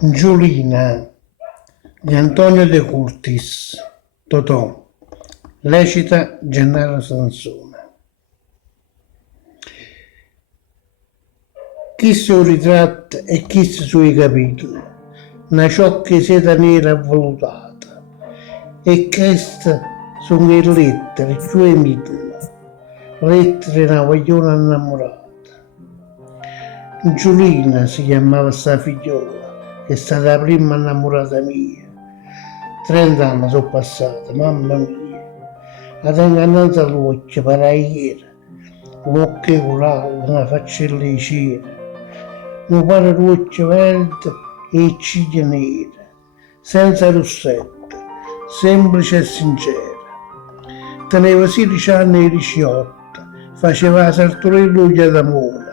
Giulina di Antonio De Curtis, Totò, recita Gennaro Sansone. Chi su ritratto e chi sui capitoli, una ciocca seta nera avvolutata, e queste sono le lettere, cioè lettere una vogliona innamorata. Giulina si chiamava sta figliola, che è stata la prima innamorata mia. 30 anni sono passati, mamma mia. La tengo innanzi all'occhio, per ieri. L'occhio corallo, una faccella di cera. Un pare l'occhio verde e i ciglia nere, senza rossetto, semplice e sincera. Teneva 16 anni e 18, faceva la sartorella da mona.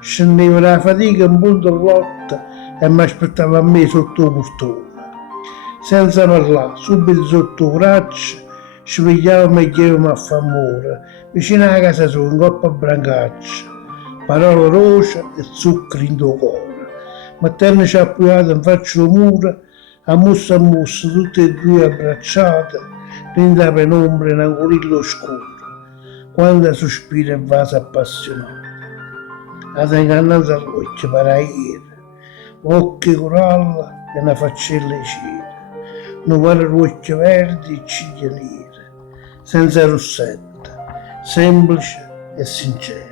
Scendeva la fatica in punto lotta e mi aspettava a me sotto il portone. Senza parlare, subito sotto il braccio, ci pigliavamo e chiedevamo a famore, vicino alla casa sua, in coppa brancaccia, parole roce e zucchero in tuo cuore. Mettendoci appoggiato in faccia mura, a musso, tutte e due abbracciate, dentro la penombra in un gorillo scuro, quando sospira e vaso appassionato. La tengo innanzi all'occhio, per ieri, occhi corallo e una faccella di cera, un pare l'occhio verde e ciglia nere, senza rossetto, semplice e sincero.